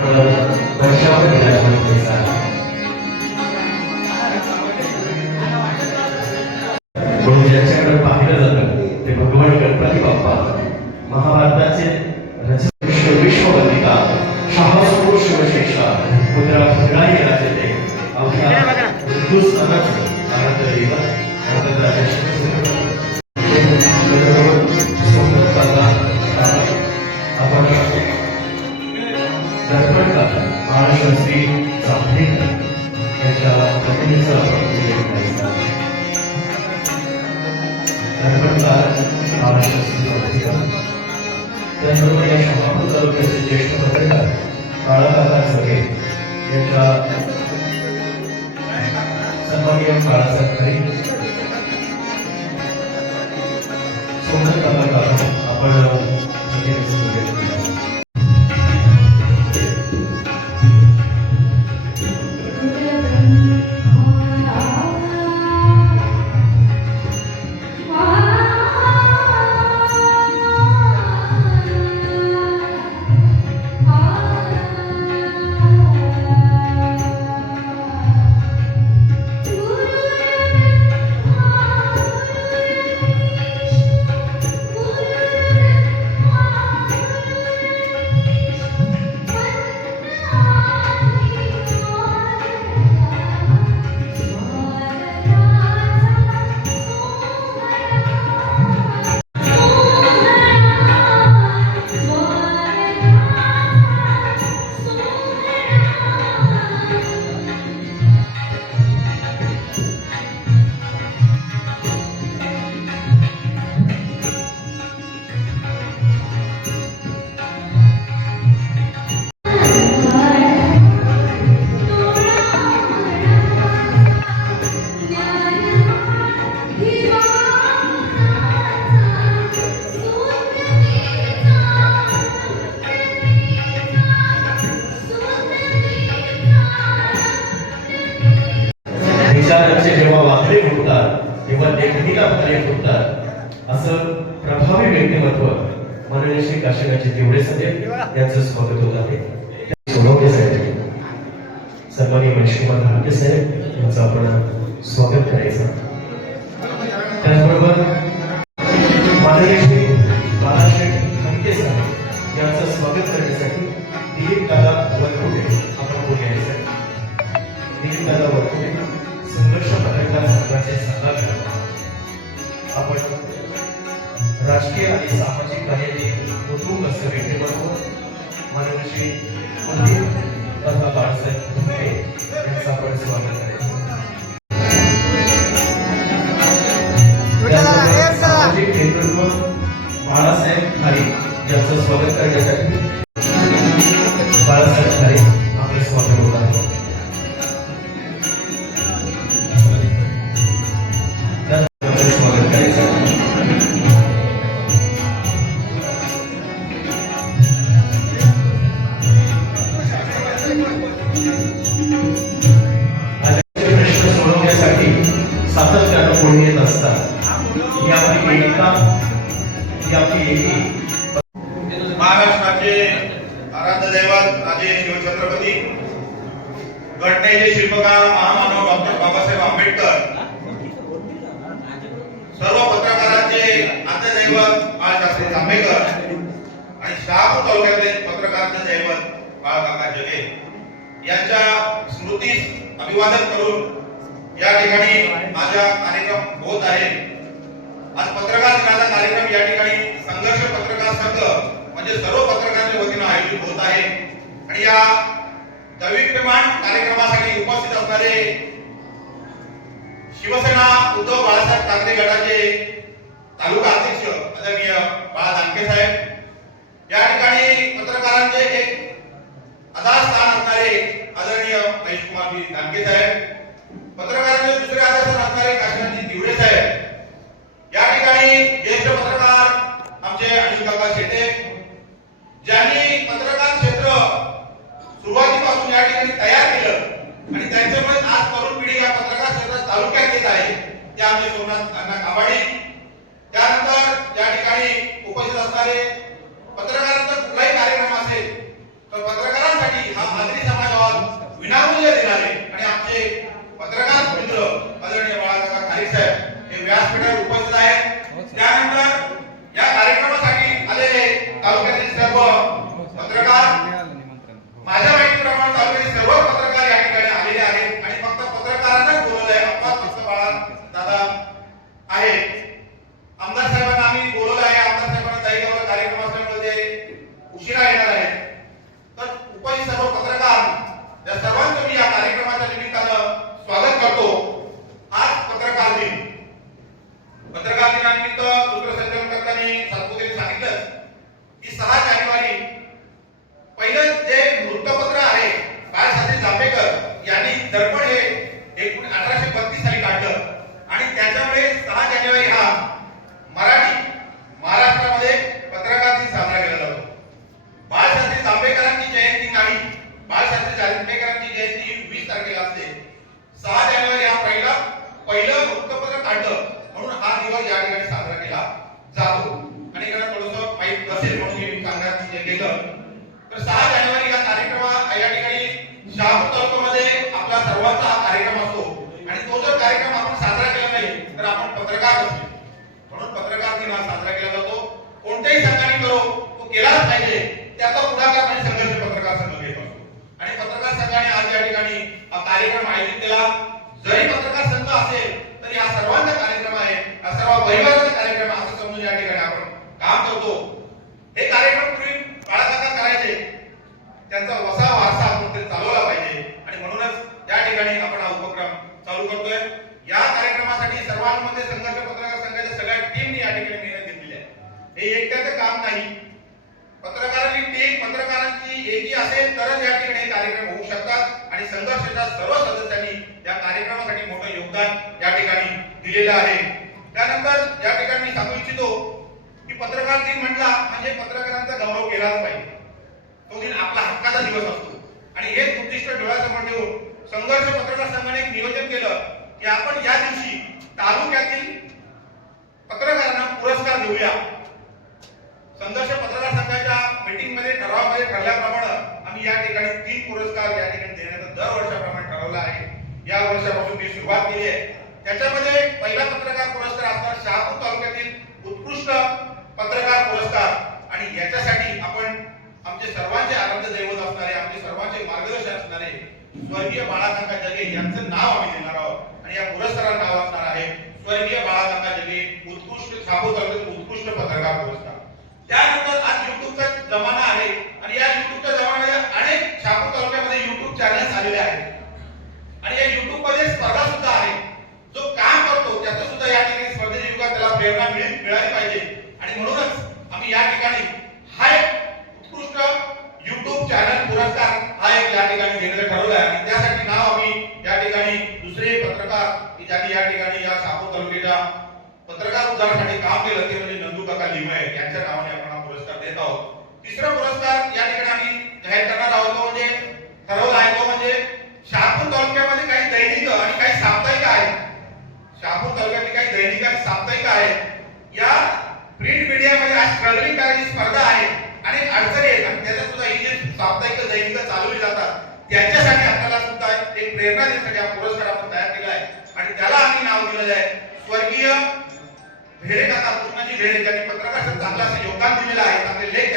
वर्षावर विराजमान सन्माननीय बाळासाहेब खरे सोमनाथ माननीय श्री काशीनाथचे तेवढे यांचं स्वागत होत आहे. सोनवणे साहेब सन्माननीय महेशकुमार धारके साहेब यांचं आपण स्वागत करायचं. त्याचबरोबर या ठिकाणी माझा कार्यक्रम होत आहे. आज पत्रकार दिनाचा कार्यक्रम या ठिकाणी संघर्ष पत्रकार संघ म्हणजे सर्व पत्रकारांच्या वतीनं आयोजित होत आहे. आणि या दैविप्यमान कार्यक्रमासाठी उपस्थित असणारे शिवसेना उद्धव बाळासाहेब ठाकरे गटाचे तालुका अध्यक्ष आदरणीय बाळा दानके साहेब. या ठिकाणी पत्रकारांचे एक आधारस्थान असणारे आदरणीय महेश कुमार दानके साहेब. पत्रकारांचे दुसरे आधारस्थान असणारे काशीनाथजी तिवडे साहेब या ठिकाणी ज्येष्ठ पत्रकार आमचे अनिल काका शेटे ज्यांनी पत्रकार क्षेत्र सुरुवातीपासून या ठिकाणी तयार केलं आणि त्यांच्यामुळे आज तरुण पिढी या पत्रकार क्षेत्रात तालुक्यात येत आहे ते आमचे सोमनाथ अण्णा काबाडी की सहा जानेवारी पहिलं जे वृत्तपत्र आहे बाळासाहेब जांभेकर यांनी दर्पण हे एकूण अठराशे बत्तीस साली काढलं. आणि त्याच्यामुळे सहा जानेवारी हा मराठी महाराष्ट्रामध्ये पत्रकार दिन साजरा केला जातो. बाळासाहेब जांभेकरांची जयंती नाही. बाळासाहेब जांभेकरांची जयंती वीस तारखेला असते. सहा గత కూడా yeah प्रेरणा मिळाली पाहिजे. आणि म्हणूनच आम्ही या ठिकाणी हा एक उत्कृष्ट युट्यूब चॅनल पुरस्कार हा एक या ठिकाणी घेण्याचं ठरवलं आहे. आणि त्यासाठी नाव आम्ही या ठिकाणी दुसरे पत्रकार की ज्यांनी या ठिकाणी या सापूर तालुक्याच्या पत्रकार उद्धारासाठी काम केलं ते म्हणजे नंदू काका लिमये. यांच्या नावाने आपण हा पुरस्कार देत आहोत. तिसरा पुरस्कार या शहापूर तालुक्यातील काही दैनिक आणि साप्ताहिक आहेत. या प्रिंट मीडियामध्ये आज स्ट्रगलिंग करायची स्पर्धा आहे आणि अडचणी येतात आणि त्याच्या सुद्धा ही जे साप्ताहिक दैनिक चालवली जातात त्याच्यासाठी आपल्याला सुद्धा एक प्रेरणा देण्यासाठी हा पुरस्कार आपण तयार केला आहे. आणि त्याला आम्ही नाव दिलेलं आहे. स्वर्गीय भेरे काका पूर्णजी भेरे त्यांनी पत्रकार चांगलं असं योगदान दिलेलं आहे चांगले लेख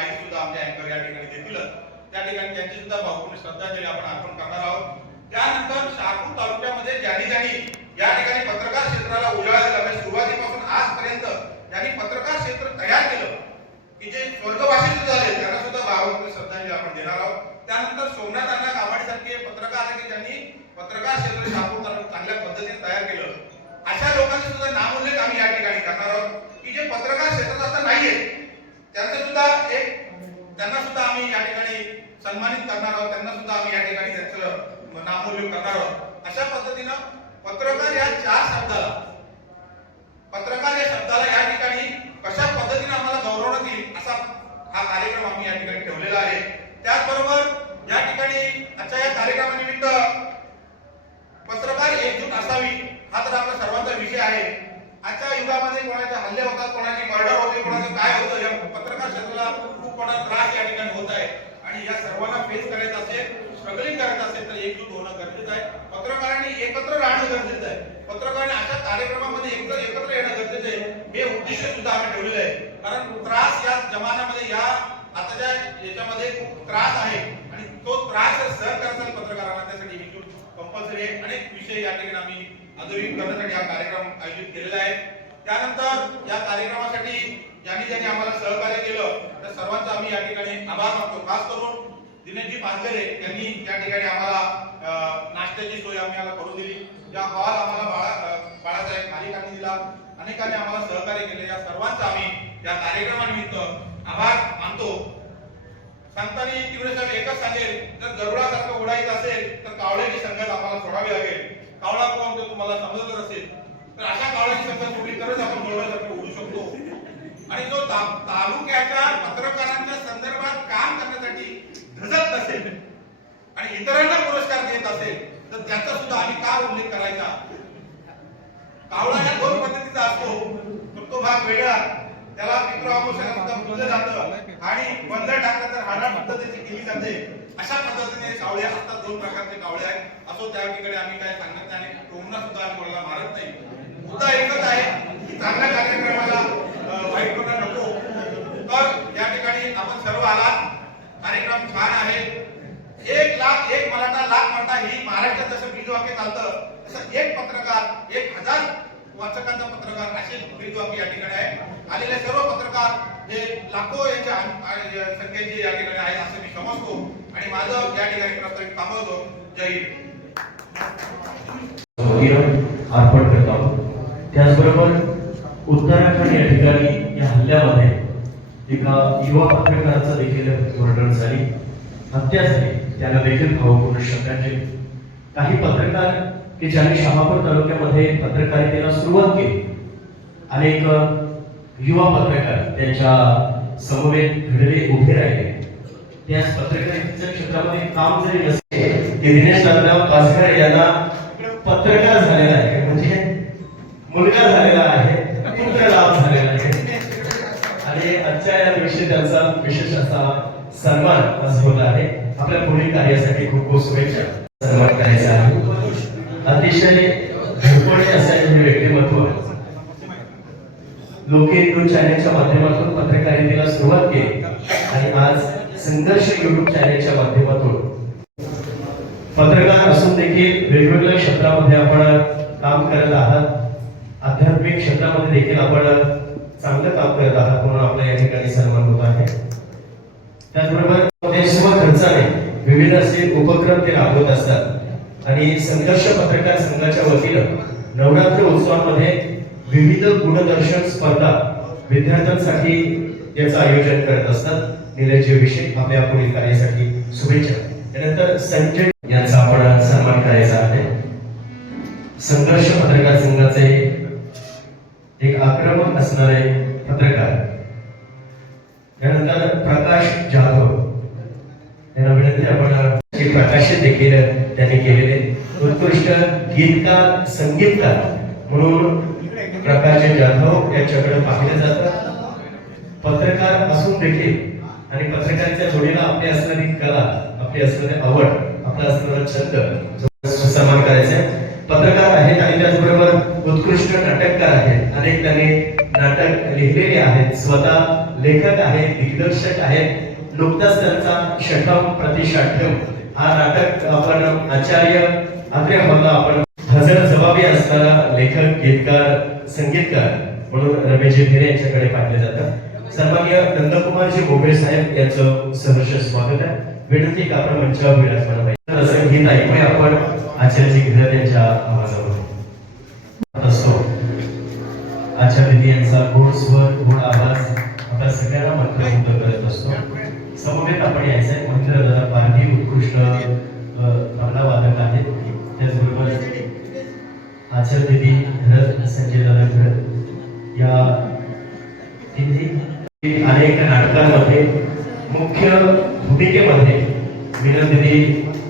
माहिती सुद्धा आमच्या अँकर या ठिकाणी देतील त्या ठिकाणी त्यांची सुद्धा भावपूर्ण श्रद्धांजली आपण अर्पण करणार आहोत. त्यानंतर शहापूर तालुक्यामध्ये ज्यांनी ज्यांनी या ठिकाणी पत्रकार क्षेत्राला उजाळा दिला म्हणजे सुरुवातीपासून आजपर्यंत ज्यांनी पत्रकार क्षेत्र तयार केलं की जे स्वर्गवासी झाले त्यांना सुद्धा भावपूर्ण श्रद्धांजली आपण देणार आहोत. त्यानंतर सोमनाथ अण्णा कामाडीसारखे पत्रकार आहे की ज्यांनी पत्रकार क्षेत्र शहापूर तालुक्यात चांगल्या पद्धतीने तयार केलं. अशा लोकांचे सुद्धा नामोल्लेख आम्ही या ठिकाणी करणार आहोत की जे पत्रकार क्षेत्रात आता नाहीये त्यांचं सुद्धा एक त्यांना सुद्धा आम्ही या ठिकाणी सन्मानित करणार आहोत त्यांना सुद्धा आम्ही या ठिकाणी त्यांचं नामोल्लेख करणार आहोत. अशा पद्धतीनं पत्रकार या चार शब्दाला पत्रकार या शब्दाला या ठिकाणी कशा पद्धतीने आम्हाला गौरवण्यात येईल असा हा कार्यक्रम आम्ही या ठिकाणी ठेवलेला आहे. त्याचबरोबर या ठिकाणी आजच्या अधोरेखित करण्यासाठी हा कार्यक्रम आयोजित केलेला आहे. त्यानंतर या कार्यक्रमासाठी ज्यांनी ज्यांनी आम्हाला सहकार्य केलं त्या सर्वांचा आम्ही या ठिकाणी आभार मानतो. खास करून दिनेशजी पानगरे यांनी या ठिकाणी आम्हाला नाश्त्याची सोय आम्ही आम्हाला करून दिली. या हॉल आम्हाला बाळा बाळासाहेब मालिकांनी दिला. अनेकांनी आम्हाला सहकार्य केले. या सर्वांचा आम्ही या कार्यक्रमानिमित्त आभार मानतो. सांगताना तीव्र साहेब एकच सांगेल जर गरुडासारखं उडायचं असेल तर कावळ्याची संगत आम्हाला सोडावी लागेल. कावळा कोण तो तुम्हाला समजत असेल तर अशा कावळ्याची संख्या थोडी तरच आपण गरुडासारखं होऊ शकतो. आणि जो तालुक्याच्या पत्रकारांच्या संदर्भात काम करण्यासाठी धजत नसेल आणि इतरांना पुरस्कार देत असेल तर त्याचा सुद्धा आम्ही का उल्लेख करायचा? कावळा या दोन पद्धतीचा असतो. तर तो भाग वेगळा. त्याला मित्र अमावस्याला सुद्धा बोललं जातं आणि बंधन टाकलं तर हाडा पद्धतीची केली जाते. अशा पद्धतीने कावळे असतात दोन प्रकारचे कावळे आहेत. असो त्या ठिकाणी आम्ही काय सांगत नाही टोमना सुद्धा आम्ही कोणाला मारत नाही. मुद्दा एकच आहे की चांगल्या कार्यक्रमाला वाईट होणं नको. तर या ठिकाणी आपण सर्व आलात. कार्यक्रम छान आहे. एक लाख एक मराठा लाख मराठा ही महाराष्ट्रात जसं बीजवाक्य चालतं तसं एक पत्रकार एक हजार वाचकांचा पत्रकार असे बीजवाक्य या ठिकाणी आहे. आलेले सर्व पत्रकार हे लाखो यांच्या संख्येचे या ठिकाणी आहेत असं मी समजतो. आणि माझं या ठिकाणी प्रस्तावित थांबवतो. जय हिंद. अर्पण करत. आहोत त्याचबरोबर उत्तराखंड या ठिकाणी या हल्ल्यामध्ये एका युवा पत्रकाराचा देखील वर्णन झाली. हत्या झाली. त्याला देखील भावपूर्ण शब्दांचे म्हणजे काही पत्रकार की ज्यांनी शहापूर तालुक्यामध्ये पत्रकारितेला सुरुवात केली. अनेक युवा पत्रकार त्यांच्या समवेत घडले उभे राहिले. त्याच पत्रकारितेच्या क्षेत्रामध्ये काम जरी नसते ते दिनेश नांदराव पासकर यांना पत्रकार झालेला आहे. म्हणजे मुलगा झालेला आहे पुत्र लाभ झालेला आहे. आणि आजच्या या विषयी त्यांचा विशेष असा सन्मान आज होत आहे. आपल्या पुढील कार्यासाठी खूप खूप शुभेच्छा. सन्मान करायचा आहे. अतिशय धडपडी असं हे व्यक्तिमत्व लोके न्यूज चॅनलच्या माध्यमातून पत्रकारितेला सुरुवात केली. आणि आज संघर्ष युट्यूब चॅनेलच्या माध्यमातून. पत्रकार असून देखील वेगवेगळ्या क्षेत्रामध्ये आपण काम करत आहात. आध्यात्मिक क्षेत्रामध्ये देखील आपण चांगलं काम करत आहात म्हणून आपल्या या ठिकाणी सन्मान होत आहे. त्याचबरोबर ते खर्चाने विविध असे उपक्रम ते राबवत असतात. आणि संघर्ष पत्रकार संघाच्या वतीनं नवरात्र उत्सवामध्ये विविध गुणदर्शन स्पर्धा विद्यार्थ्यांसाठी याचं आयोजन करत असतात. दिल्याचे विषय आपल्या पुढील कार्यासाठी शुभेच्छा. त्यानंतर संजय यांचा आपण सन्मान करायचा आहे. संघर्ष पत्रकार संघाचे एक आक्रमक असणारे पत्रकार. त्यानंतर प्रकाश जाधव. यांना विनंती आपण प्रकाशित देखील त्यांनी केलेले. उत्कृष्ट गीतकार संगीतकार म्हणून प्रकाश जाधव यांच्याकडे पाहिलं जातं. पत्रकार असून देखील आणि पत्रकारांच्या जोडीला आपली असणारी कला आपली असणारी आवड आपला असणारा छंद सन्मान करायचा पत्रकार आहेत आणि त्याचबरोबर उत्कृष्ट नाटककार आहेत. अनेक त्यांनी नाटक लिहिलेले आहेत. स्वतः लेखक आहेत दिग्दर्शक आहेत. नुकताच त्यांचा षटम प्रतिषाठम हा नाटक आपण आचार्य आत्रे हॉलला आपण हजर जबाबी असणारा लेखक गीतकार संगीतकार म्हणून रमेशजी भिरे यांच्याकडे पाहिले जातात. सन्मान्य नंदकुमारजी मोबळे साहेब यांचं सहर्ष स्वागत आहे. विनंती का आपण मंचावर विराजमान पाहिजे असं गीत ऐकूया आपण. आचार्यजी घिरत यांच्या आवाजावर. असतो आचार्य यांचा गोड स्वर गोड आवाज आपल्या सगळ्यांना मंत्रमुग्ध करत असतो. समवेत आपण यायचं आहे महेंद्र दादा पारधी उत्कृष्ट तबला वादक आहेत त्याचबरोबर आचार्य दिदी घरत संजय दादा घरत या तिन्ही अनेक नाटकांमध्ये मुख्य भूमिकेमध्ये विनंदिनी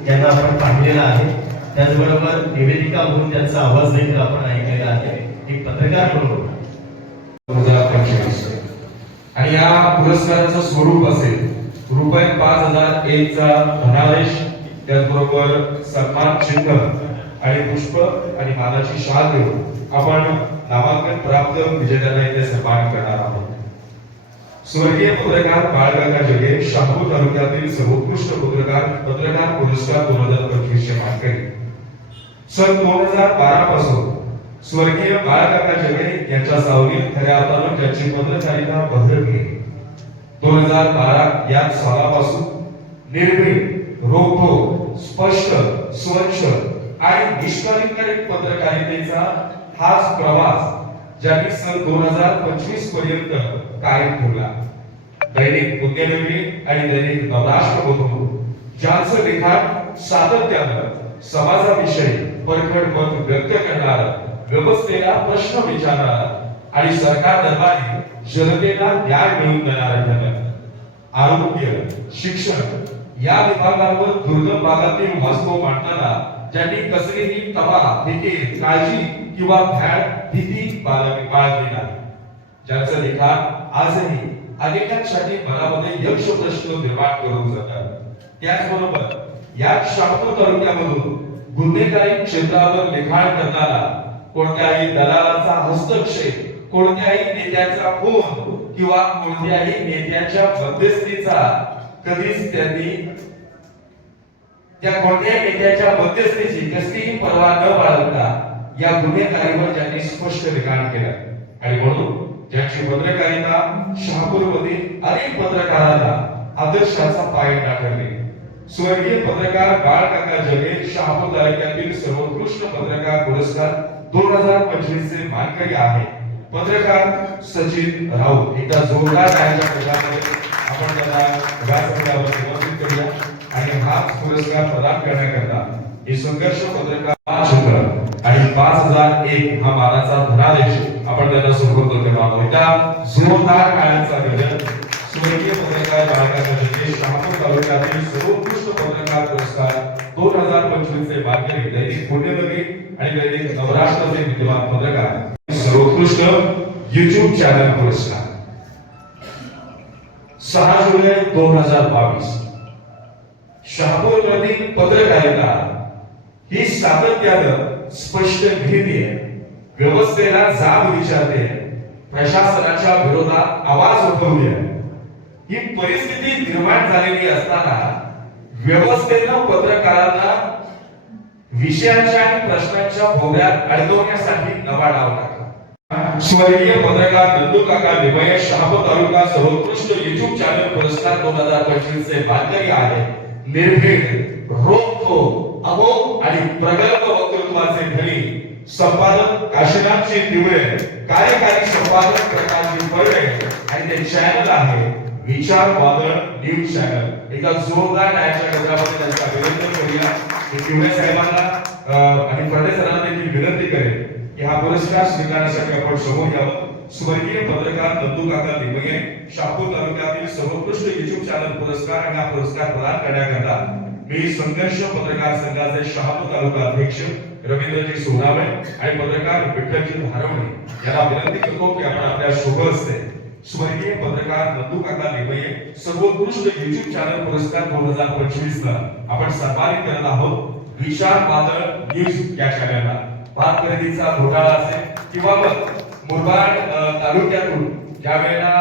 यांना आपण पाहिलेलं आहे त्याचबरोबर निवेदिका म्हणून त्यांचा आवाज देखील आपण ऐकलेला आहे एक पत्रकार म्हणून. आणि या पुरस्काराचं स्वरूप असेल रुपये पाच हजार एक चा धनादेश त्याचबरोबर सन्मान चिन्ह आणि पुष्प आणि मानाची शाल देऊन आपण नामांकन प्राप्त विजेत्यांना इथे सन्मान करणार आहोत. स्वर्गीय पत्रकार बाळकाका जगे शहापूर तालुक्यातील सर्वोत्कृष्ट पत्रकार पत्रकार पुरस्कार दोन हजार पंचवीस चे मानकरी. सन दोन हजार बारा पासून स्वर्गीय बाळकाका जगे यांच्या सावलीत खऱ्या अर्थानं त्यांची पत्रकारिता बहरली दोन हजार बारा या सालापासून निर्भीड रोखो स्पष्ट स्वच्छ आणि निष्कालिक पत्रकारितेचा हाच प्रवास ज्यांनी सन दोन हजार पंचवीसपर्यंत कायम ठेवला. दैनिक उद्योगनी आणि दैनिक नवराष्ट्र बघू ज्यांचं लिखाण सातत्यानं समाजाविषयी परखड मत व्यक्त करणार व्यवस्थेला प्रश्न विचारणार आणि सरकार दरबारी जनतेला न्याय मिळवून देणार आरोग्य शिक्षण या विभागावर दुर्गम भागातील वास्तव मांडताना त्यांनी कसलीही तबा फिकीर काळजी किंवा भ्याड भीती बाळगली बाळगली लिखाण आजही अनेकांसाठी मनामध्ये यक्ष प्रश्न निर्माण करून जातात. त्याचबरोबर या शहापूर तालुक्यामधून गुन्हेगारी क्षेत्रावर लिखाण करणारा कोणत्याही दलालाचा हस्तक्षेप कोणत्याही नेत्याचा फोन किंवा कोणत्याही नेत्याच्या मध्यस्थीचा कधीच त्यांनी त्या कोणत्याही नेत्याच्या मध्यस्थीची कसलीही पर्वा न बाळगता या गुन्हेगारीवर ज्यांनी स्पष्ट लिखाण केलं. आणि म्हणून ज्यांची पत्रकारिता शहापूरमधील अनेक पत्रकारांना आदर्शाचा पायंडा ठरले स्वर्गीय पत्रकार बाळ काका जगे शहापूर तालुक्यातील सर्वोत्कृष्ट पत्रकार पुरस्कार दोन हज़ार पंचवीस चे मानकरी आहे. पत्रकार सचिन राऊत. एकदा जोरदार आपण त्यांना व्यासपीठावर निमंत्रित करूया. आणि हा पुरस्कार प्रदान करण्याकरता हे संघर्ष पत्रकार आणि पाच हजार एक हा मानाचा धनादेश आपण त्यांना सुपूर्द करणार आहोत. एकदा जोरदार टाळ्यांचा गजर. स्वर्गीय पत्रकार बाळकाचा शहापूर तालुक्यातील सर्वोत्कृष्ट पत्रकार पुरस्कार दोन हजार पंचवीस चे मानकरी दैनिक पुण्यनगरी आणि दैनिक नवराष्ट्राचे विद्यमान पत्रकार. सर्वोत्कृष्ट युट्यूब चॅनल पुरस्कार. सहा जुलै दोन हजार बावीस. शहापूर मधील पत्रकारिता ही सातत्यानं स्पष्ट घेते व्यवस्थेला जाब विचारते प्रशासनाच्या विरोधात आवाज उठवते ही परिस्थिती निर्माण झालेली असताना व्यवस्थेनं पत्रकारांना विषयांच्या आणि प्रश्नांच्या भोवऱ्यात अडकवण्यासाठी नवा डाव टाकला. स्वर्गीय पत्रकार नंदू काका निभय शहापूर तालुका सर्वोत्कृष्ट युट्यूब चॅनल पुरस्कार दोन हजार पंचवीस चे मानकरी आहे निर्भीड रोखो अहो आणि प्रगल्भ वक्तृत्वाचे धनी संपादक काशीनाथजी पिवळे कार्यकारी संपादक प्रकाशजी बर्वे आणि ते चॅनल आहे विचार वादळ न्यूज चॅनल एका जोरदार टाळ्याच्या गजरामध्ये त्यांचा अभिनंदन करूया. पिवळे साहेबांना आणि फडणे सरांना देखील विनंती करेन की हा पुरस्कार स्वीकारण्यासाठी आपण समोर यावं. स्वर्गीय पत्रकार नंदू काका लिमये शहापूर तालुक्यातील सर्वोत्कृष्ट युट्यूब चॅनल पुरस्कार आणि हा पुरस्कार प्रदान करण्याकरता मी संघर्ष पत्रकार संघाचे शहापूर तालुका अध्यक्ष रवींद्रजी सोनावे आणि पत्रकार विठ्ठलजी धारवणे यांना विनंती करतो की आपण आपल्या शुभ स्वर्गीय पत्रकार नंदू काका लिमये सर्वोत्कृष्ट युट्यूब चॅनल पुरस्कार दोन हजार पंचवीस ला आपण सन्मानित करत आहोत. विशाल वादळ न्यूज या चॅनलला भात खरेदीचा घोटाळा असेल किंवा मग मुरबाड तालुक्यातून ज्या वेळेला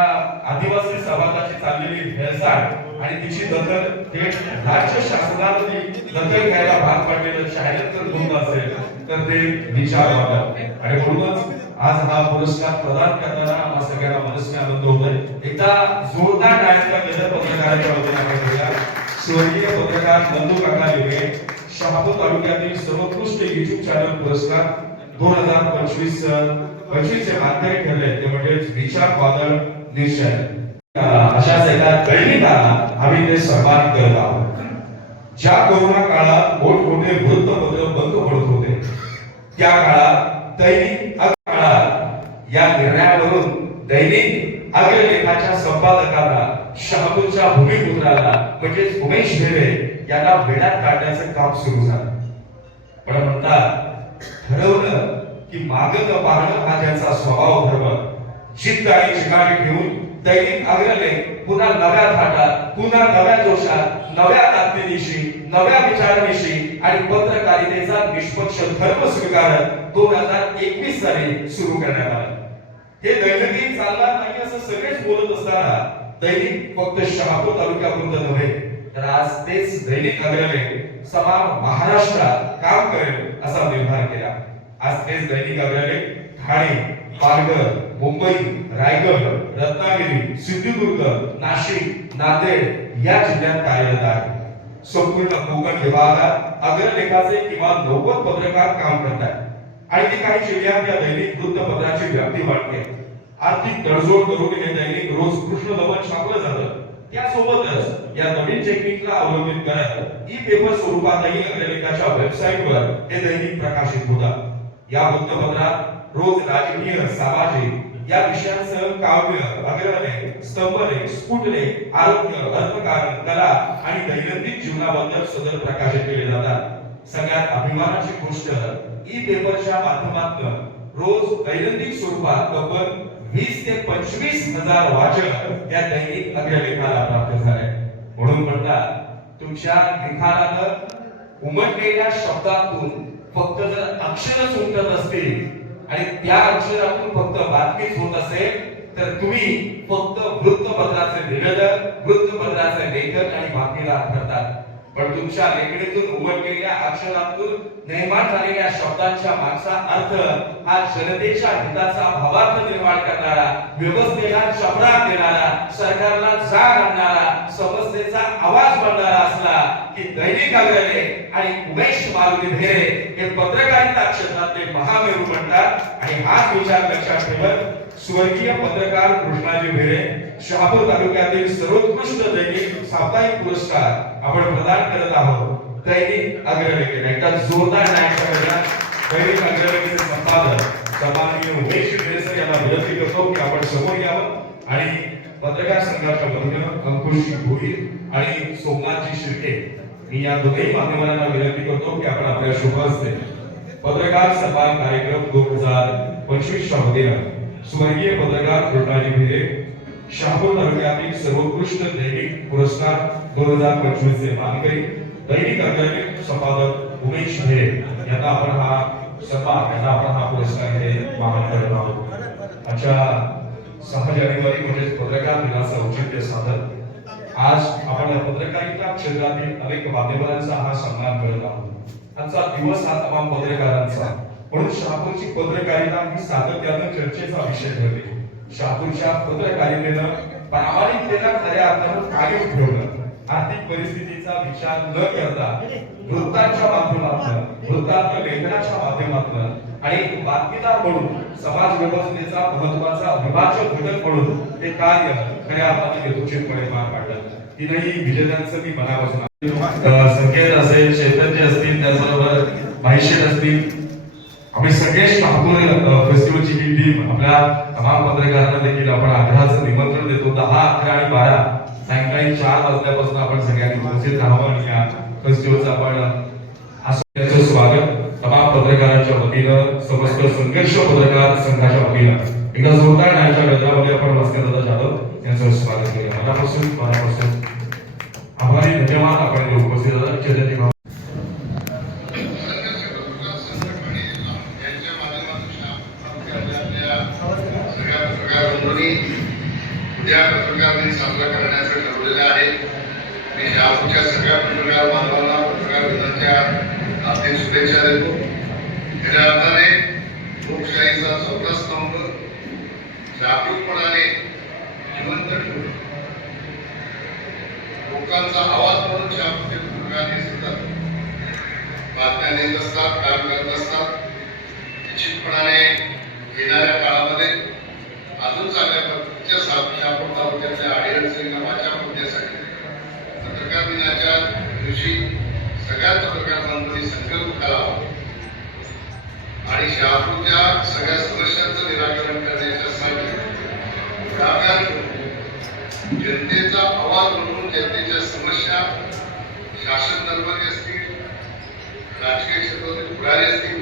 आदिवासी समाजाची चाललेली भेळसाळ आणि तिची दखल थेट राज्य शासनाने दखल घ्यायला भाग पाडलेलं जाहिरात जर नोंद असेल तर ते विचार वाटत आणि म्हणूनच आज हा पुरस्कार प्रदान करताना आम्हा सगळ्यांना मनस्वी आनंद होतोय. एकदा जोरदार टाळ्यांचा गजर पत्रकारांच्या वतीने स्वर्गीय पत्रकार नंदू काका लिमे शहापूर तालुक्यातील सर्वोत्कृष्ट युट्यूब चॅनल पुरस्कार दोन हजार पंचवीस पंचवीस चे माध्यम ठरले ते म्हणजे विचार वादळ निश्चय. अशाच एका दैनिकाला आम्ही ते सन्मान करत आहोत. ज्या कोरोना काळात मोठमोठे वृत्तपत्र बंद पडत होते त्या काळात दैनिक काळात या निर्णयावरून दैनिक अग्रलेखाच्या संपादकांना शहापूरच्या भूमिपुत्राला म्हणजेच उमेश भेरे यांना वेळात काढण्याचं काम सुरू झालं. पण म्हणतात ठरवलं की मागं पाहणं हा त्यांचा स्वभाव धर्म जिद्द आणि ठिकाणी ठेवून दैनिक अग्रले पुन्हा नव्या थाटात पुन्हा नव्या जोशात नव्या ताकदीनिशी नव्या विचारांशी आणि पत्रकारितेचा निष्पक्ष धर्म स्वीकारत दोन हजार एकवीस साली सुरू करण्यात आला. हे दैनंदिन चालणार नाही असं सगळेच बोलत असताना दैनिक फक्त शहापूर तालुक्यापुरतं नव्हे तर आज तेच दैनिक अग्रले समान महाराष्ट्रात काम करेल असा निर्धार केला. आज तेच दैनिक अग्रलेख ठाणे पालघर मुंबई रायगड रत्नागिरी सिंधुदुर्ग नाशिक नांदेड या जिल्ह्यात कार्यरत आहे. संपूर्ण कोकण विभागात अग्रलेखाचे किमान नव्वद पत्रकार काम करतात आणि ते काही जिल्ह्यात या दैनिक वृत्तपत्राची व्याप्ती वाढते. आर्थिक तडजोड करून हे दैनिक रोज कृष्ण दमन छापलं जातं. त्यासोबतच या नवीन टेक्निकला अवलंबित करत ई पेपर स्वरूपातही अग्रलेखाच्या वेबसाईटवर हे दैनिक प्रकाशित होतात. या वृत्तपत्रात रोज राजकीय सामाजिक या विषयांसह काव्य अग्रलेख स्तंभलेख स्फुटलेख आरोग्य अर्थकारण कला आणि दैनंदिन जीवनाबद्दल सदर प्रकाशित केले जातात. सगळ्यात अभिमानाची गोष्ट ई पेपरच्या माध्यमातून रोज दैनंदिन स्वरूपात तब्बल वीस ते पंचवीस हजार वाचक या दैनिक अग्रलेखाला प्राप्त झाले. म्हणून म्हणतात तुमच्या लिखाणानं उमटलेल्या शब्दातून फक्त जर अक्षरच उमटत असतील आणि त्या अक्षरातून फक्त बातमीच होत असेल तर तुम्ही फक्त वृत्तपत्राचे निवेदन वृत्तपत्राचे लेखक आणि बातमीला ठरतात. पण तुमच्या लेखणीतून उमटलेल्या अक्षरातून निर्माण झालेल्या शब्दांच्या मागचा अर्थ हा जनतेच्या हिताचा भावार्थ निर्माण करणारा व्यवस्थेला चपराक देणारा सरकारला जाग आणणारा समस्येचा आवाज बनणारा असला की दैनिक अग्रले आणि उमेश मारुती भेरे हे पत्रकारिता क्षेत्रातले महामेरू म्हणतात आणि हाच विचार लक्षात ठेवत स्वर्गीय पत्रकार कृष्णाजी भेरे शहापूर तालुक्यातील सर्वोत्कृष्ट दैनिक साप्ताहिक पुरस्कार आपण प्रदान करत आहोत. दैनिक अग्रलेख एकदा जोरदार नाट्य दैनिक अग्रलेखीचे संपादक सन्माननीय उमेश भेरे यांना विनंती करतो की आपण समोर यावं आणि पत्रकार संघाच्या वतीनं अंकुश भोईर आणि सोमनाथजी शिर्के मी या दोन्ही माध्यमांना विनंती करतो की आपण आपल्या शुभहस्ते पत्रकार सन्मान कार्यक्रम दोन हजार पंचवीसच्या वतीनं स्वर्गीय पत्रकार कृष्णाजी भिरे शाहू तालुक्यातील सर्वोत्कृष्ट दैनिक पुरस्कार दोन हजार पंचवीस चे मानकरी दैनिक अग्रलेख संपादक उमेश हे यांना आपण हा सन्मान यांना आपण हा पुरस्कार हे मानन करत आहोत. आजच्या सहा जानेवारी म्हणजेच पत्रकार दिनाचं औचित्य साधत आज आपण पत्रकारिता क्षेत्रातील अनेक माध्यमांचा हा सन्मान करत आहोत. आजचा दिवस हा तमाम पत्रकारांचा. म्हणून शहापूरची पत्रकारिता ही सातत्यानं चर्चेचा विषय ठरली. शहापूरच्या पत्रकारितेनं प्रामाणिकतेला खऱ्या अर्थानं कायम ठेवलं. आर्थिक परिस्थितीचा विचार न करता वृत्तांच्या माध्यमातून वृत्तांत लेखनाच्या माध्यमातून आणि बातमीदार म्हणून समाज व्यवस्थेचा महत्त्वाचा अविभाज्य घटक म्हणून ते कार्य खऱ्या अर्थाने यथोचितपणे पार पाडलं. तीनही विजेत्यांचं मी मनापासून संकेत असेल चैतन्य असतील त्याचबरोबर भाईशेट असतील आम्ही सगळे शहापूर फेस्टिवलची ही टीम आपल्या तमाम पत्रकारांना देखील आपण आग्रहाचं निमंत्रण देतो. दहा अकरा आणि बारा सायंकाळी चार वाजल्यापासून आपण सगळ्यांनी उपस्थित राहावं आणि या फेस्टिवलचं आपण स्वागत तमाम पत्रकारांच्या वतीनं समस्त संघर्ष पत्रकार संघाच्या वतीनं. एकदा जोरदार नायच्या गजरामध्ये आपण भास्करदादा जाधव यांचं स्वागत केलं. मनापासून मनापासून आभारी धन्यवाद. आपण उपस्थित खऱ्या अर्थाने लोकशाहीचा चौथा स्तंभ जागरूकपणाने जिवंत ठेवतो. लोकांचा आवाज म्हणून शहापूरचे पत्रकार हे बातम्या देत असतात काम करत असतात. निश्चितपणाने येणाऱ्या काळामध्ये अजून चांगल्या पद्धतीच्या साथी आपण तालुक्यातल्या अडीअडचणींना वाचा फोडण्यासाठी पत्रकार दिनाच्या दिवशी सगळ्या पत्रकार बांधवांनी संकल्प करावा. म्हणजे शहापूरच्या सगळ्या समस्यांचं निराकरण करण्याच्यासाठी पुढाकार घेऊन जनतेचा आवाज म्हणून जनतेच्या समस्या शासन दरबारी असतील राजकीय क्षेत्रातील पुढारी असतील